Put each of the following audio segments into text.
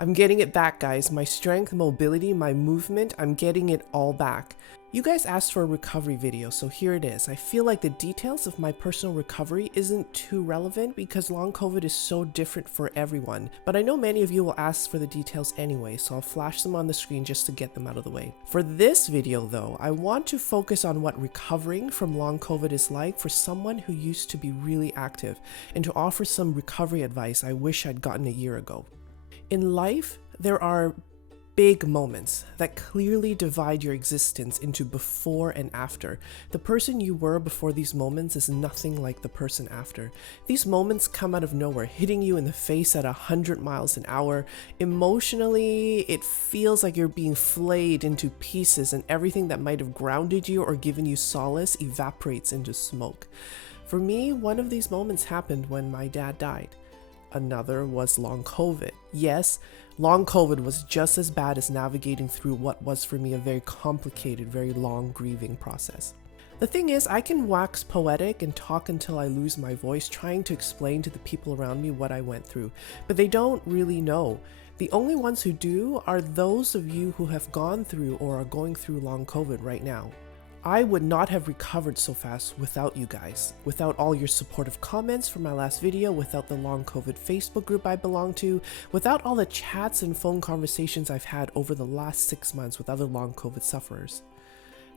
I'm getting it back, guys. My strength, mobility, my movement, I'm getting it all back. You guys asked for a recovery video, so here it is. I feel like the details of my personal recovery isn't too relevant because long COVID is so different for everyone, but I know many of you will ask for the details anyway, so I'll flash them on the screen just to get them out of the way. For this video though, I want to focus on what recovering from long COVID is like for someone who used to be really active, and to offer some recovery advice I wish I'd gotten a year ago. In life, there are big moments that clearly divide your existence into before and after. The person you were before these moments is nothing like the person after. These moments come out of nowhere, hitting you in the face at 100 miles an hour. Emotionally, it feels like you're being flayed into pieces, and everything that might have grounded you or given you solace evaporates into smoke. For me, one of these moments happened when my dad died. Another was long COVID. Yes, long COVID was just as bad as navigating through what was for me a very complicated, very long grieving process. The thing is, I can wax poetic and talk until I lose my voice trying to explain to the people around me what I went through, but they don't really know. The only ones who do are those of you who have gone through or are going through long COVID right now. I would not have recovered so fast without you guys, without all your supportive comments from my last video, without the long COVID Facebook group I belong to, without all the chats and phone conversations I've had over the last 6 months with other long COVID sufferers.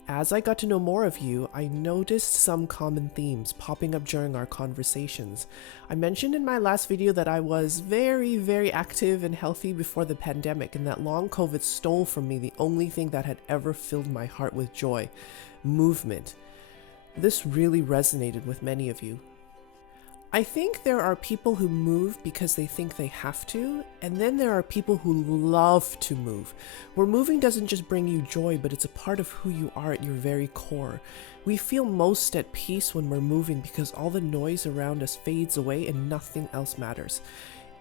As I got to know more of you, I noticed some common themes popping up during our conversations. I mentioned in my last video that I was very active and healthy before the pandemic, and that long COVID stole from me the only thing that had ever filled my heart with joy: movement. This really resonated with many of you. I think there are people who move because they think they have to, and then there are people who love to move, where moving doesn't just bring you joy, but it's a part of who you are at your very core. We feel most at peace when we're moving because all the noise around us fades away and nothing else matters.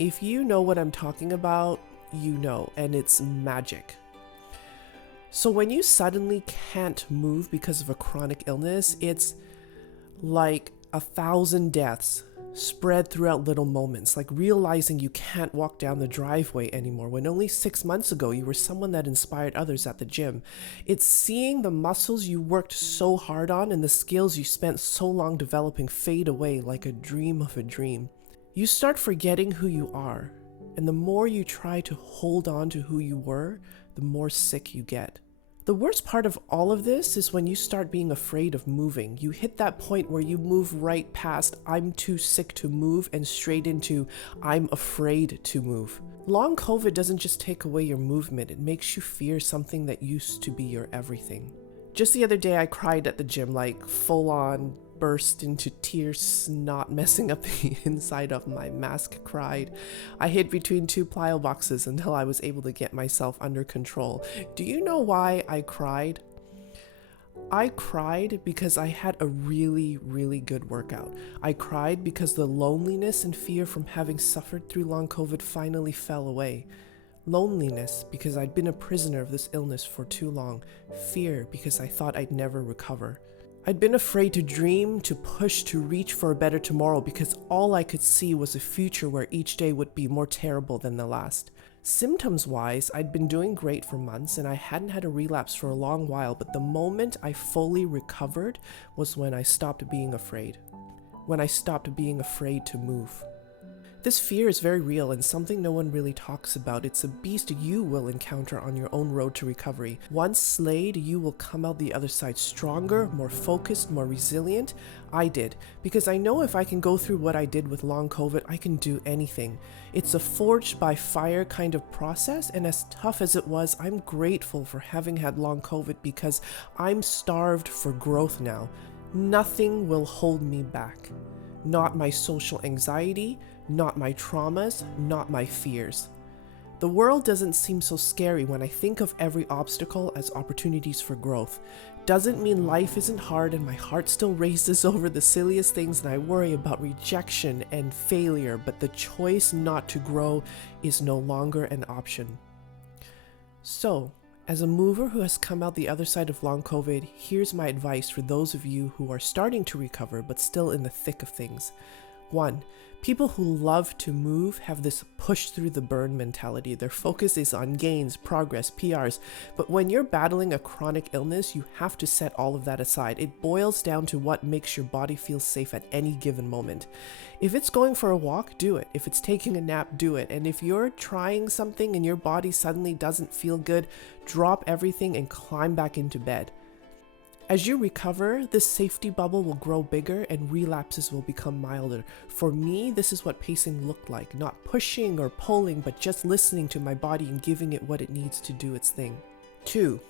If you know what I'm talking about, you know, and it's magic. So when you suddenly can't move because of a chronic illness, it's like 1,000 deaths spread throughout little moments, like realizing you can't walk down the driveway anymore when only 6 months ago you were someone that inspired others at the gym. It's seeing the muscles you worked so hard on and the skills you spent so long developing fade away like a dream of a dream. You start forgetting who you are, and the more you try to hold on to who you were, the more sick you get. The worst part of all of this is when you start being afraid of moving. You hit that point where you move right past "I'm too sick to move" and straight into "I'm afraid to move." Long COVID doesn't just take away your movement, it makes you fear something that used to be your everything. Just the other day I cried at the gym, like full on burst into tears, snot messing up the inside of my mask cried. I hid between 2 plyo boxes until I was able to get myself under control. Do you know why I cried? I cried because I had a really good workout. I cried because the loneliness and fear from having suffered through long COVID finally fell away. Loneliness because I'd been a prisoner of this illness for too long. Fear because I thought I'd never recover. I'd been afraid to dream, to push, to reach for a better tomorrow because all I could see was a future where each day would be more terrible than the last. Symptoms-wise, I'd been doing great for months and I hadn't had a relapse for a long while, but the moment I fully recovered was when I stopped being afraid. When I stopped being afraid to move. This fear is very real and something no one really talks about. It's a beast you will encounter on your own road to recovery. Once slayed, you will come out the other side stronger, more focused, more resilient. I did, because I know if I can go through what I did with long COVID, I can do anything. It's a forged by fire kind of process, and as tough as it was, I'm grateful for having had long COVID because I'm starved for growth now. Nothing will hold me back. Not my social anxiety, not my traumas, not my fears. The world doesn't seem so scary when I think of every obstacle as opportunities for growth. Doesn't mean life isn't hard and my heart still races over the silliest things and I worry about rejection and failure, but the choice not to grow is no longer an option. So, as a mover who has come out the other side of long COVID, here's my advice for those of you who are starting to recover but still in the thick of things. 1. People who love to move have this push through the burn mentality. Their focus is on gains, progress, PRs. But when you're battling a chronic illness, you have to set all of that aside. It boils down to what makes your body feel safe at any given moment. If it's going for a walk, do it. If it's taking a nap, do it. And if you're trying something and your body suddenly doesn't feel good, drop everything and climb back into bed. As you recover, this safety bubble will grow bigger and relapses will become milder. For me, this is what pacing looked like. Not pushing or pulling, but just listening to my body and giving it what it needs to do its thing. 2.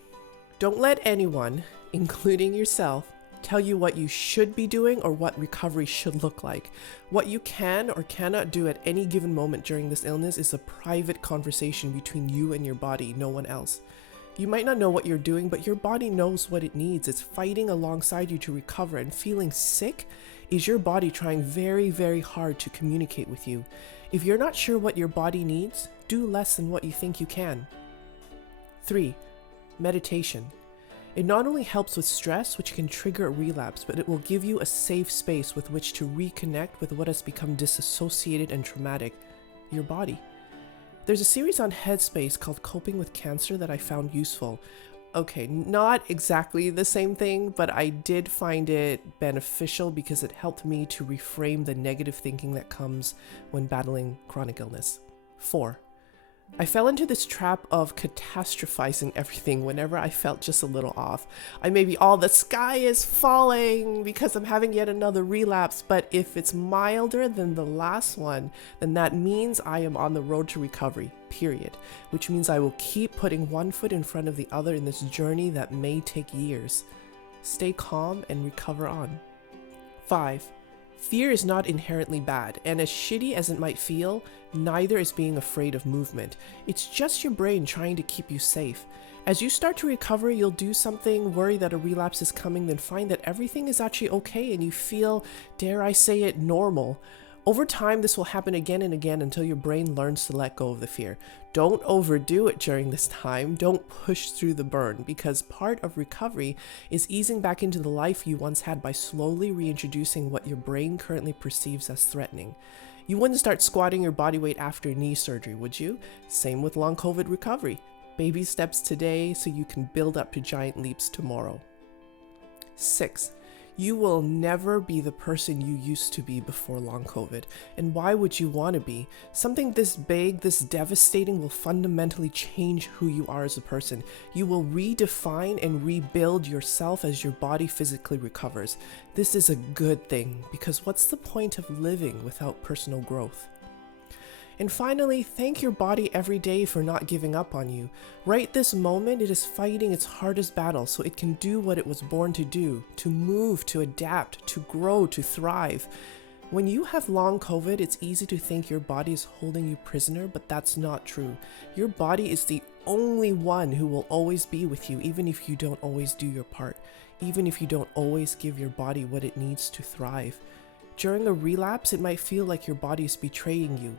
Don't let anyone, including yourself, tell you what you should be doing or what recovery should look like. What you can or cannot do at any given moment during this illness is a private conversation between you and your body, no one else. You might not know what you're doing, but your body knows what it needs. It's fighting alongside you to recover, and feeling sick is your body trying very, very hard to communicate with you. If you're not sure what your body needs, do less than what you think you can. 3. Meditation. It not only helps with stress, which can trigger a relapse, but it will give you a safe space with which to reconnect with what has become disassociated and traumatic, your body. There's a series on Headspace called Coping with Cancer that I found useful. Okay, not exactly the same thing, but I did find it beneficial because it helped me to reframe the negative thinking that comes when battling chronic illness. 4. I fell into this trap of catastrophizing everything whenever I felt just a little off. I may be all, the sky is falling because I'm having yet another relapse, but if it's milder than the last one, then that means I am on the road to recovery, period. Which means I will keep putting one foot in front of the other in this journey that may take years. Stay calm and recover on. 5. Fear is not inherently bad, and as shitty as it might feel, neither is being afraid of movement. It's just your brain trying to keep you safe. As you start to recover, you'll do something, worry that a relapse is coming, then find that everything is actually okay and you feel, dare I say it, normal. Over time, this will happen again and again until your brain learns to let go of the fear. Don't overdo it during this time. Don't push through the burn, because part of recovery is easing back into the life you once had by slowly reintroducing what your brain currently perceives as threatening. You wouldn't start squatting your body weight after knee surgery, would you? Same with long COVID recovery. Baby steps today so you can build up to giant leaps tomorrow. 6. You will never be the person you used to be before long COVID. And why would you want to be? Something this big, this devastating will fundamentally change who you are as a person. You will redefine and rebuild yourself as your body physically recovers. This is a good thing, because what's the point of living without personal growth? And finally, thank your body every day for not giving up on you. Right this moment, it is fighting its hardest battle so it can do what it was born to do, to move, to adapt, to grow, to thrive. When you have long COVID, it's easy to think your body is holding you prisoner, but that's not true. Your body is the only one who will always be with you, even if you don't always do your part, even if you don't always give your body what it needs to thrive. During a relapse, it might feel like your body is betraying you.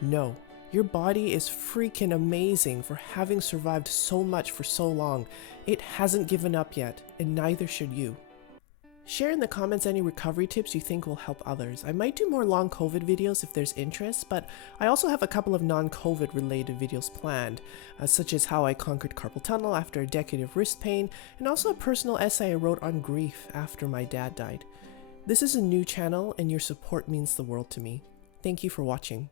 No, your body is freaking amazing for having survived so much for so long. It hasn't given up yet, and neither should you. Share in the comments any recovery tips you think will help others. I might do more long COVID videos if there's interest, but I also have a couple of non-COVID related videos planned, such as how I conquered carpal tunnel after a decade of wrist pain, and also a personal essay I wrote on grief after my dad died. This is a new channel, and your support means the world to me. Thank you for watching.